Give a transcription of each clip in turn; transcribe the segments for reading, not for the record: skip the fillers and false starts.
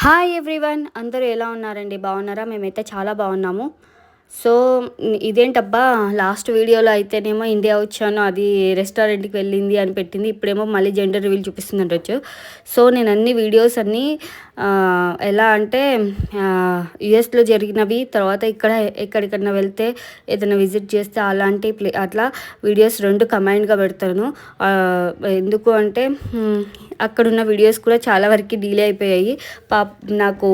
Hi everyone, అందరూ ఎలా ఉన్నారండి? బాగున్నారా? మేమైతే చాలా బాగున్నాము. సో ఇదేంటబ్బా, లాస్ట్ వీడియోలో అయితేనేమో ఇండియా వచ్చాను, అది రెస్టారెంట్కి వెళ్ళింది అని పెట్టింది, ఇప్పుడేమో మళ్ళీ జెండర్ రివీల్ చూపిస్తుందంటచ్చు. సో నేను అన్ని వీడియోస్ అన్నీ ఎలా అంటే యుఎస్లో జరిగినవి, తర్వాత ఎక్కడికన్నా వెళ్తే ఏదైనా విజిట్ చేస్తే అలాంటి అట్లా వీడియోస్ రెండు కంబైన్డ్గా పెడతాను. ఎందుకు అంటే అక్కడున్న వీడియోస్ కూడా చాలా వరకు డిలే అయిపోయాయి. నాకు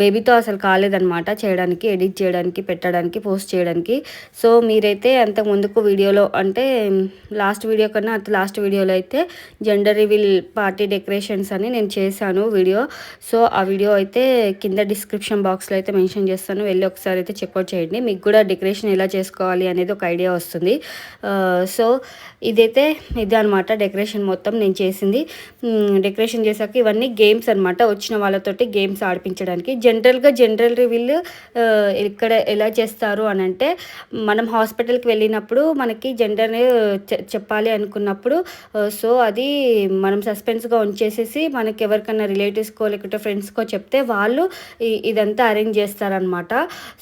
బేబీతో అసలు కాలేదన్నమాట చేయడానికి, ఎడిట్ చేయడానికి, పెట్టడానికి, పోస్ట్ చేయడానికి. సో మీరైతే అంతకు ముందుకు వీడియోలో అంటే లాస్ట్ వీడియో కన్నా లాస్ట్ వీడియోలో అయితే జెండర్ రివీల్ పార్టీ డెకరేషన్స్ అని నేను చేశాను వీడియో. సో ఆ వీడియో అయితే కింద డిస్క్రిప్షన్ బాక్స్లో అయితే మెన్షన్ చేస్తాను, వెళ్ళి ఒకసారి అయితే చెక్అవుట్ చేయండి. మీకు కూడా డెకరేషన్ ఎలా చేసుకోవాలి అనేది ఒక ఐడియా వస్తుంది. సో ఇదే అనమాట డెకరేషన్ మొత్తం నేను చేసింది. డెకరేషన్ చేశాక ఇవన్నీ గేమ్స్ అనమాట, వచ్చిన వాళ్ళతోటి గేమ్స్ ఆడిపించడానికి. జనరల్గా జనరల్ రివీల్ ఇక్కడ ఎలా చేస్తారు అని అంటే, మనం హాస్పిటల్కి వెళ్ళినప్పుడు మనకి జెండర్ చెప్పాలి అనుకున్నప్పుడు సో అది మనం సస్పెన్స్గా ఉంచేసేసి మనకి ఎవరికైనా రిలేటివ్స్కో లేకపోతే ఫ్రెండ్స్కో చెప్తే వాళ్ళు ఇదంతా అరేంజ్ చేస్తారనమాట.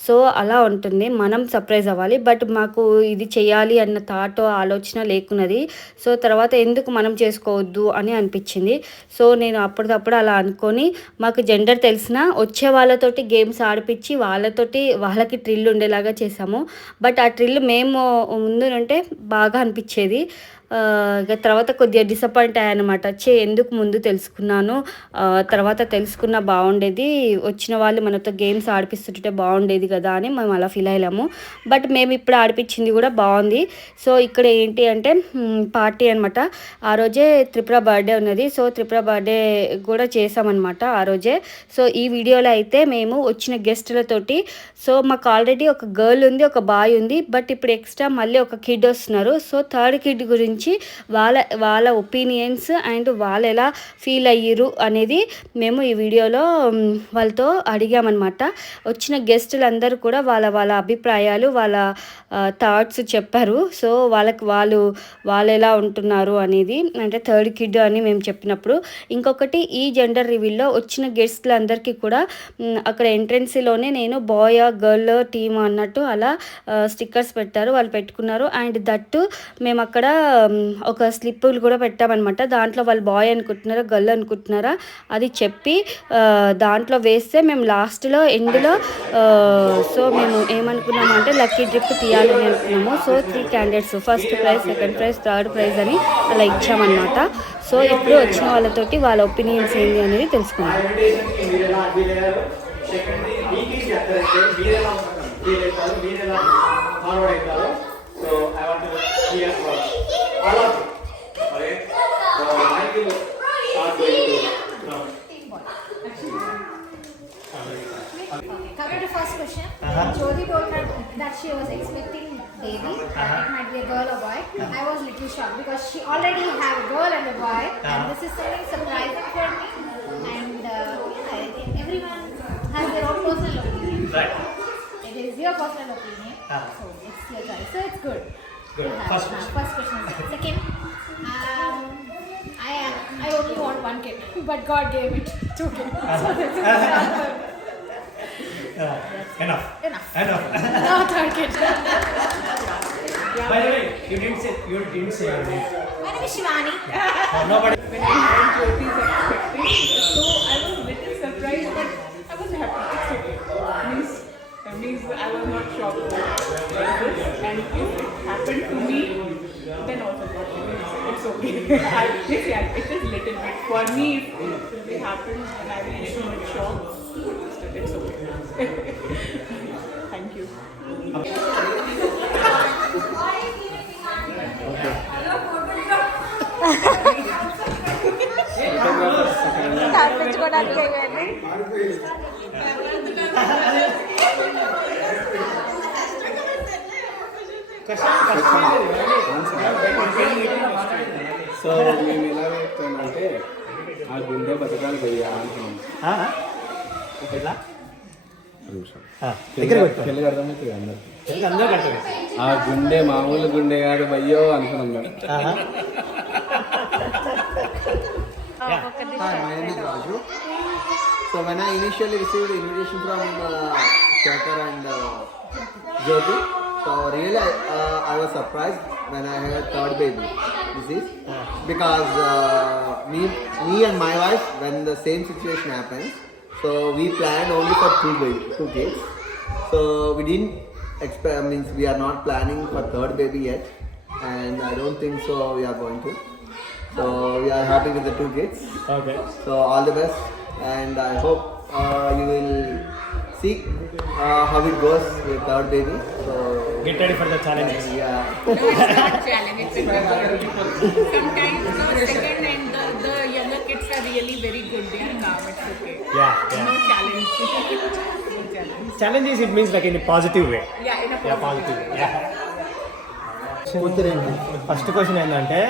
సో అలా ఉంటుంది, మనం సర్ప్రైజ్ అవ్వాలి. బట్ మాకు ఇది చేయాలి అన్న థాట్ ఆలోచన లేకున్నది. సో తర్వాత ఎందుకు మనం చేసుకోవద్దు అని అనిపించింది. సో నేను అప్పటికప్పుడు అలా అనుకొని మాకు జెండర్ తెలిసిన వచ్చే వాళ్ళతోటి గేమ్స్ ఆడిపించి వాళ్ళకి ట్రిల్ ఉండేలాగా చేసాము. బట్ ఆ ట్రిల్ మేము ముందు అంటే బాగా అనిపించేది. ఇక తర్వాత కొద్దిగా డిసప్పాయింట్ అయ్యానమాట. ఎందుకు ముందు తెలుసుకున్నాను, తర్వాత తెలుసుకున్న బాగుండేది, వచ్చిన వాళ్ళు మనతో గేమ్స్ ఆడిపిస్తుంటే బాగుండేది కదా అని మేము అలా ఫీల్ అయ్యాము. బట్ మేము ఇప్పుడు ఆడిపించింది కూడా బాగుంది. సో ఇక్కడ ఏంటి అంటే పార్టీ అనమాట. ఆ రోజే త్రిపుర బర్త్డే ఉన్నది. సో త్రిపుర బర్త్డే కూడా చేసామన్నమాట ఆ రోజే. సో ఈ వీడియోలో అయితే మేము వచ్చిన గెస్టులతోటి, సో మాకు ఆల్రెడీ ఒక గర్ల్ ఉంది, ఒక బాయ్ ఉంది, బట్ ఇప్పుడు ఎక్స్ట్రా మళ్ళీ ఒక కిడ్ వస్తున్నారు. సో థర్డ్ కిడ్ గురించి వాళ్ళ ఒపీనియన్స్ అండ్ వాళ్ళు ఎలా ఫీల్ అయ్యారు అనేది మేము ఈ వీడియోలో వాళ్ళతో అడిగామన్నమాట. వచ్చిన గెస్టులందరూ కూడా వాళ్ళ అభిప్రాయాలు, వాళ్ళ థాట్స్ చెప్పారు. సో వాళ్ళు ఎలా ఉంటున్నారు అనేది, అంటే థర్డ్ కిడ్ అని మేము చెప్పినప్పుడు. ఇంకొకటి, ఈ జెండర్ రివీల్లో వచ్చిన గెస్టులందరికీ కూడా అక్కడ ఎంట్రెన్సీలోనే నేను బాయ్ గర్ల్ టీమ్ అన్నట్టు అలా స్టిక్కర్స్ పెట్టారు, వాళ్ళు పెట్టుకున్నారు. అండ్ దట్టు మేము అక్కడ ఒక స్లిప్పులు కూడా పెట్టామన్నమాట. దాంట్లో వాళ్ళు బాయ్ అనుకుంటున్నారా గర్ల్ అనుకుంటున్నారా అది చెప్పి దాంట్లో వేస్తే మేము లాస్ట్లో ఎండ్లో సో మేము ఏమనుకున్నాము అంటే లక్కీ డ్రిప్ తీయాలని అనుకున్నాము. So 3 candidates, first prize, second prize, third prize అని అలా ఇచ్చామన్నమాట. సో ఇప్పుడు వచ్చిన వాళ్ళతోటి వాళ్ళ ఒపీనియన్స్ ఏంటి అనేది తెలుసుకున్నాం. So I want to hear from all of you. Okay? So I will start going to Coming to first question, Jyoti told her that she was expecting baby, it might be a girl or boy. I was little shocked because she already have a girl and a boy, and this is something surprising for me. And everyone has their own personal opinion. Right. It is your personal opinion, so it's your choice. So it's good. Good. First question. Second, I only want one kid, but God gave it 2 kids. So this is Enough. No third kid. By the way, you didn't say your name. My name is Shivani. Nobody. When I heard Jyoti's expectation, so I was a little surprised, but I was happy. It's okay. Means I was not shocked like this, and if it happened to me, then also it's okay. It is little bit for me. If it happened, then I will be little bit shocked. It's okay. Thank you. So మేము ఎలా చెప్తామంటే ఆ గుండె బతకాలి పోయా అంటున్నాం. తెలుగు అర్థమవుతుంది అందరికి. ఆ గుండె మామూలు గుండె కాదు భయ్యో అనుకున్నాం మేము. So when I initially received the invitation from Shekhar and Jyoti, so really I was surprised when I heard third baby. This is because me and my wife, when the same situation happens, so we planned only for two kids. So we didn't expect, means we are not planning for third baby yet, and I don't think so we are going to. So we are happy with the 2 kids. Okay. So all the best, and I hope you will see how it goes with third baby. So Get ready for the challenge. yeah. It's not challenge, it's a sometimes the second and the younger kids are really very good. They are calm, it's okay. Yeah. No challenge. No challenge. Challenge is, it means like in a positive way. Yeah, in a Yeah, positive positive. Yeah. First question ఏంటంటే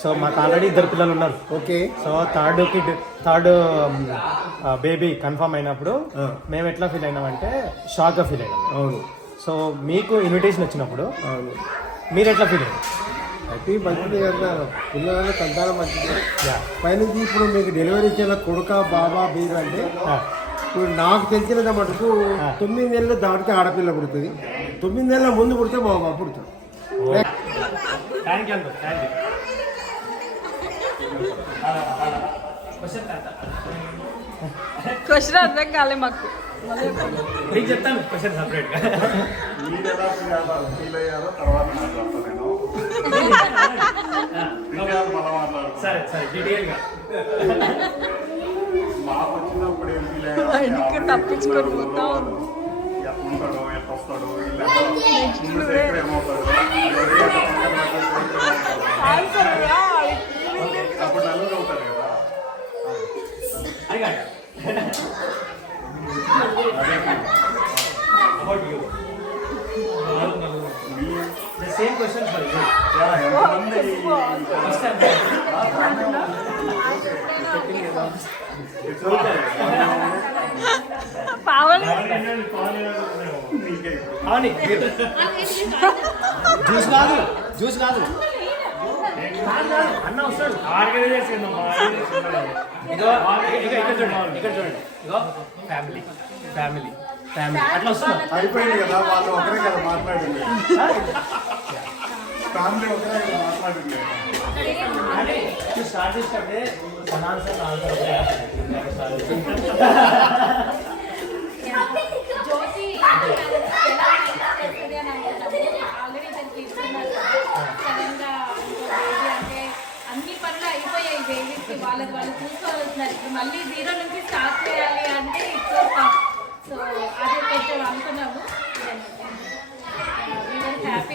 so మాకు already 2 పిల్లలు ఉన్నారు. Okay. So third baby confirm అయినప్పుడు మేము ఎట్లా feel అయినామంటే షాక్గా feel అయినాం. అవును. So మీకు ఇన్విటేషన్ వచ్చినప్పుడు అవును. మీరు ఎట్లా ఫీల్ అయ్యారు? అయితే మంచిది కదా పిల్లల సంతానం మంచిది యా. పైనుంచి ఇప్పుడు మీకు డెలివరీ ఇచ్చిన కొడుక బాబా బీరు అంటే ఇప్పుడు నాకు తెలిసినంత మటుకు 9 నెలలు దాటితే ఆడపిల్ల పుడుతుంది, 9 నెలల ముందు పుడితే మా బాబు పుడుతుంది. Thank you uncle, thank you. Question అర్థం కాలే మాకు. మీకు చెప్తాను క్వశ్చన్ సపరేట్గా. మీరు ఎలా ఫీల్ అయ్యారో తర్వాత నాకు చెప్తాను నేను డీటెయిల్ మళ్ళీ మాట్లాడుతాను. సరే డీటెయిల్గా. మాకు వచ్చినప్పుడు ఏం ఫీల్ అయ్యారో తప్పించుకొని పోతా ఎట్లా ఉంటాడో ఎట్లా వస్తాడో ఎక్కడ ఏమవుతాడో అప్పుడు నలుగురు అవుతారు కదా. అడిగా about you. The same question for you. ఎంతమంది First time. అవును, జ్యూస్ కాదు అన్న వస్తాడు. ఇక్కడ చూడండి ఇగో ఫ్యామిలీ అట్లా వస్తున్నా. అయిపోయింది కదా, వాళ్ళు ఒకరే కదా మాట్లాడింది, ఫ్యామిలీ ఒకరే కదా మాట్లాడింది. అంటే స్టార్ట్ చేసినప్పుడే ఆన్సర్ జ్యోతి ఆల్రెడీ దానికి ఇస్తున్నారు సడన్గా బేబీ అంటే అన్ని పనులు అయిపోయాయి బేబీకి, వాళ్ళకి వాళ్ళు చూసుకోవాల్సినారు. ఇప్పుడు మళ్ళీ 0 నుంచి స్టార్ట్ చేయాలి అంటే ఇట్స్ సో అది కొంచెం అనుకున్నాము. హ్యాపీ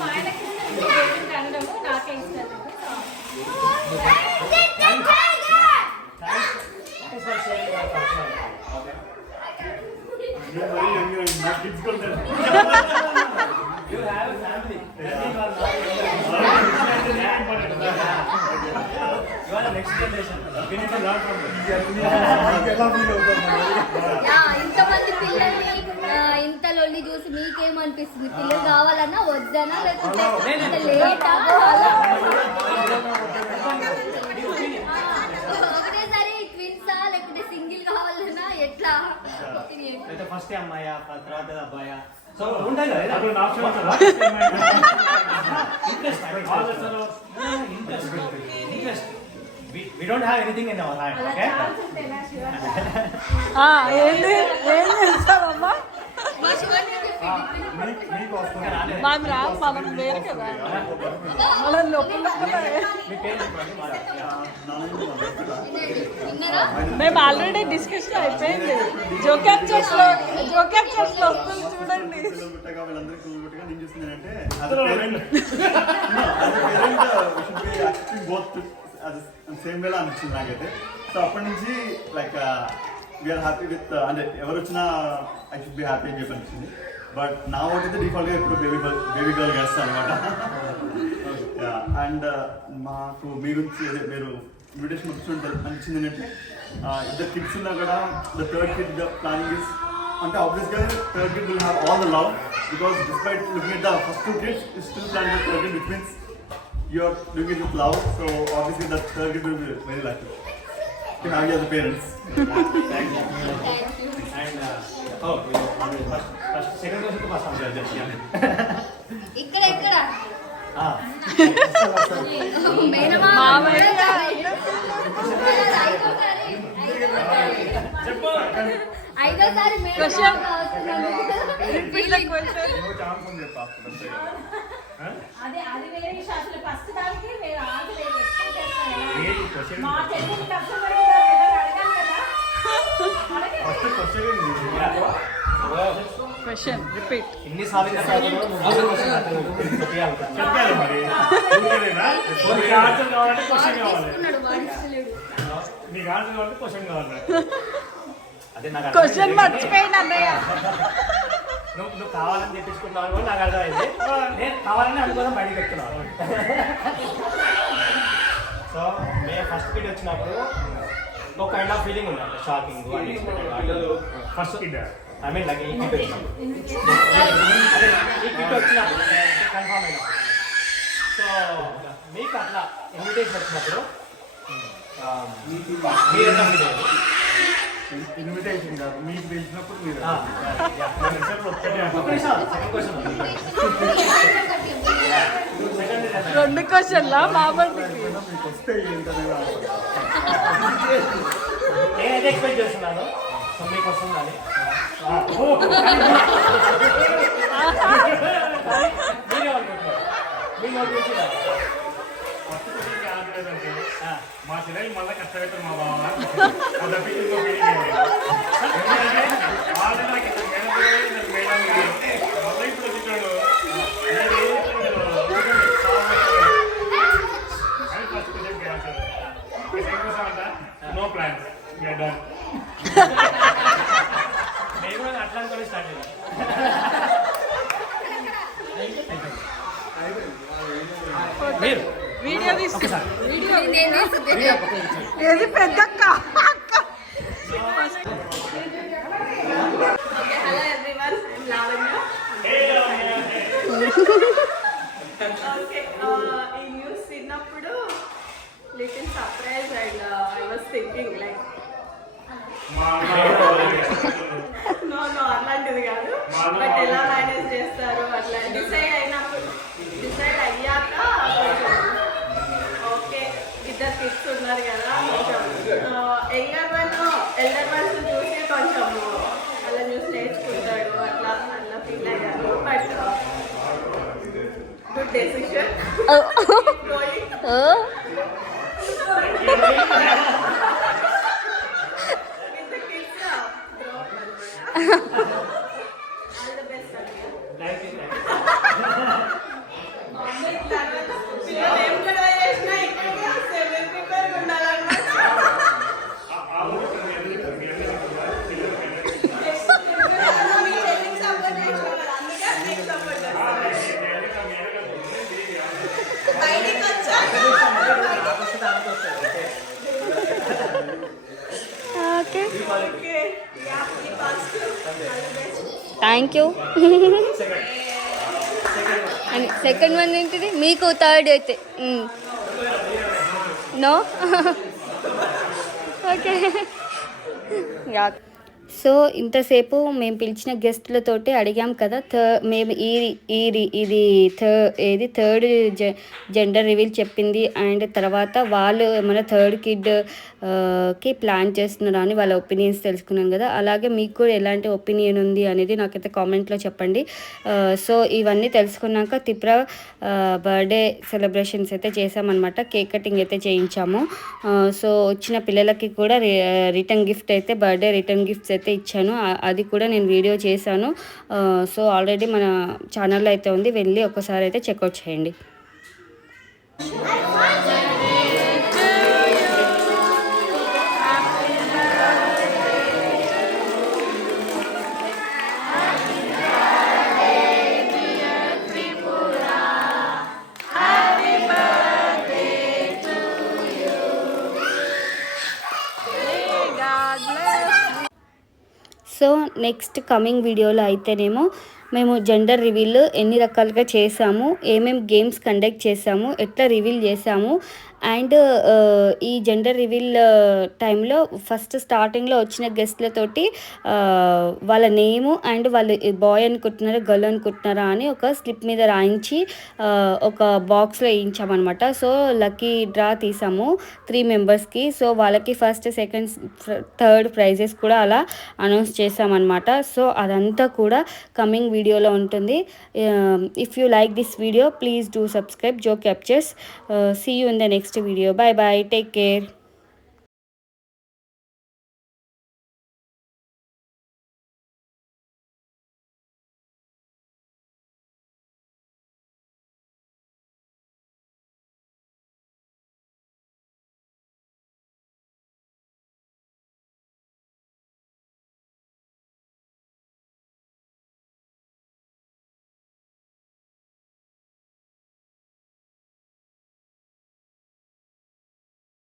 మా ఆయనకి అనడము నాకే ఇస్తారు. మరీ యంగ్ నా కిడ్స్ కూడా You have a family. You are the next generation. We need to learn from them. ఎలా ఫీల్ అవుతారు? ఇంతమంది పిల్లల్ని ఇంత లొల్లి చూసి మీకేమనిపిస్తుంది? పిల్లలు కావాలన్నా వద్దనా లేకపోతే లేటా? ఒకటేసారి ట్విన్సా లేకపోతే సింగిల్ కావాలన్నా ఎట్లా? ఫస్ట్ అమ్మాయా తర్వాత అబ్బాయా? సో ఉంటాయి కదా అప్పుడు interest. We don't have anything in our hand, okay? మనం వేరు కదా అలా లోపల మేము ఆల్రెడీ డిస్కషన్ అయిపోయింది. జో క్యాప్చర్స్ లో వస్తుంది చూడండి. వీళ్ళందరికీ నేను చూసింది అంటే సేమ్ వేలా అనిపించింది నాకైతే. సో అప్పటి నుంచి లైక్ వీఆర్ హ్యాపీ విత్, అంటే ఎవరు వచ్చినా ఐ షుడ్ బి హ్యాపీ అని చెప్పి అనిపించింది. బట్ నా ఒకటైతే డిఫాల్ట్గా ఇప్పుడు బేబీ గర్ల్ చేస్తాను అనమాట. అండ్ మాకు మీ గురించి మీరు ఇన్విటేషన్ వచ్చినట్టు అనిపించింది ఏంటంటే ఇద్దరు కిడ్స్ ఉన్నా కూడా the third kid the planning is అంటే ఆబ్వియస్గా third kid will have all the love because despite looking at the first two kids is still planning the third kid which means you are doing it with love so obviously the third kid will be very lucky to have you as the parents and first second question first answer చెప్పాను. ఇక్కడ ఎక్కడ ఐదోసారి అదే అది వేరే విషయం అసలు first దానికి వేరే ఆన్సర్ మా తెలుగు కష్టపడి అడగాలి కదా. Question, repeat. ఎన్నిసార్లు చెప్పాలి మరి నీకు ఆన్సర్ కావాలంటే క్వశ్చన్ కావాలి, నీకు ఆన్సర్ కావాలంటే క్వశ్చన్ కావాలి. అదే నాకు Question మర్చిపోయింది అన్నయ్య. నువ్వు కావాలని చెప్పించుకుంటున్నావు కూడా నాకు అర్థమైంది. నేను కావాలని అనుకోవడం బయటకు చెప్తున్నాను. సో మేము ఫస్ట్ కిడ్ వచ్చినప్పుడు ఒక కైండ్ ఆఫ్ ఫీలింగ్ ఉందండి, shocking first kid I mean like ఈ కిట్ వచ్చినప్పుడు అదే ఈ కిట్ వచ్చినప్పుడు కన్ఫామ్ అయినప్పుడు. సో మీకు అట్లా ఇన్విటేషన్ వచ్చినప్పుడు మీరు ఎట్లా ఫీల్ అయ్యారు? ఇన్విటేషన్ కాదు మీకు తెలిసినప్పుడు మీరు రెండు క్వశ్చన్లా మామూలు మీకు వస్తే ఏంటనేది నేనైతే ఎక్స్పెక్ట్ చేస్తున్నాను. సో మీకు వస్తుందని మీరేమనుకుంటున్నారు? మీ నోటి నుంచి మా చెల్లెలు మళ్ళీ కష్టపడతారు మా బావ నో ప్లాన్స్ డన్. మేము కూడా అట్లా అనుకొని స్టార్ట్ చేయాలి. మీరు వీడియో తీసి వీడియో ఏది పెద్దక్క అక్క. Hello everyone, I'm Lavanya. Okay, ఈ న్యూస్ విన్నప్పుడు little surprise and I was thinking like no అలాంటిది కాదు, బట్ ఎలా మేనేజ్ చేస్తారు అట్లా డిసైడ్ అయ్యాక ఓకే ఇద్దరు కిడ్స్ ఉన్నారు కదా, కొంచెం యంగర్ వన్ ఎల్డర్ వన్స్ చూసి కొంచెం అలా చూసి నేర్చుకుంటాడు అట్లా ఫీల్ అయ్యాను. But good decision thank you. అని సెకండ్ వన్ ఏంటిది? మీకు థర్డ్ అయితే నో ఓకే. సో ఇంతసేపు మేము పిలిచిన గెస్ట్లతోటి అడిగాం కదా, మేము ఇది థర్డ్ జెండర్ రివీల్ చెప్పింది. అండ్ తర్వాత వాళ్ళు మన థర్డ్ కిడ్ కి ప్లాన్ చేస్తున్నారు అని వాళ్ళ ఒపీనియన్స్ తెలుసుకున్నాను కదా. అలాగే మీకు కూడా ఎలాంటి ఒపీనియన్ ఉంది అనేది నాకైతే కామెంట్లో చెప్పండి. సో ఇవన్నీ తెలుసుకున్నాక తిప్రా బర్త్డే సెలబ్రేషన్స్ అయితే చేసామన్నమాట. కేక్ కటింగ్ అయితే చేయించాము. సో వచ్చిన పిల్లలకి కూడా రిటర్న్ గిఫ్ట్ అయితే బర్త్డే రిటర్న్ గిఫ్ట్స్ అయితే ఇచ్చాను. అది కూడా నేను వీడియో చేశాను. సో ఆల్రెడీ మన ఛానల్లో అయితే ఉంది, వెళ్ళి ఒకసారి అయితే చెక్అవుట్ చేయండి. సో నెక్స్ట్ కమింగ్ వీడియోలో అయితేనేమో మేము జెండర్ రివీల్ ఎన్ని రకాలుగా చేసాము, ఏమేమి గేమ్స్ కండక్ట్ చేసాము, ఎట్లా రివీల్ చేసాము, అండ్ ఈ జెండర్ రివీల్ టైంలో ఫస్ట్ స్టార్టింగ్లో వచ్చిన గెస్ట్లతోటి వాళ్ళ నేము అండ్ వాళ్ళు బాయ్ అనుకుంటున్నారా గర్ల్ అనుకుంటున్నారా అని ఒక స్లిప్ మీద రాయించి ఒక బాక్స్లో వేయించామన్నమాట. సో లక్కీ డ్రా తీసాము 3 మెంబర్స్కి. సో వాళ్ళకి ఫస్ట్ సెకండ్ థర్డ్ ప్రైజెస్ కూడా అలా అనౌన్స్ చేసామన్నమాట. సో అదంతా కూడా కమింగ్ వీడియోలో ఉంటుంది. If you like this video please do subscribe Jo captures. See you in the next video. Bye bye, take care.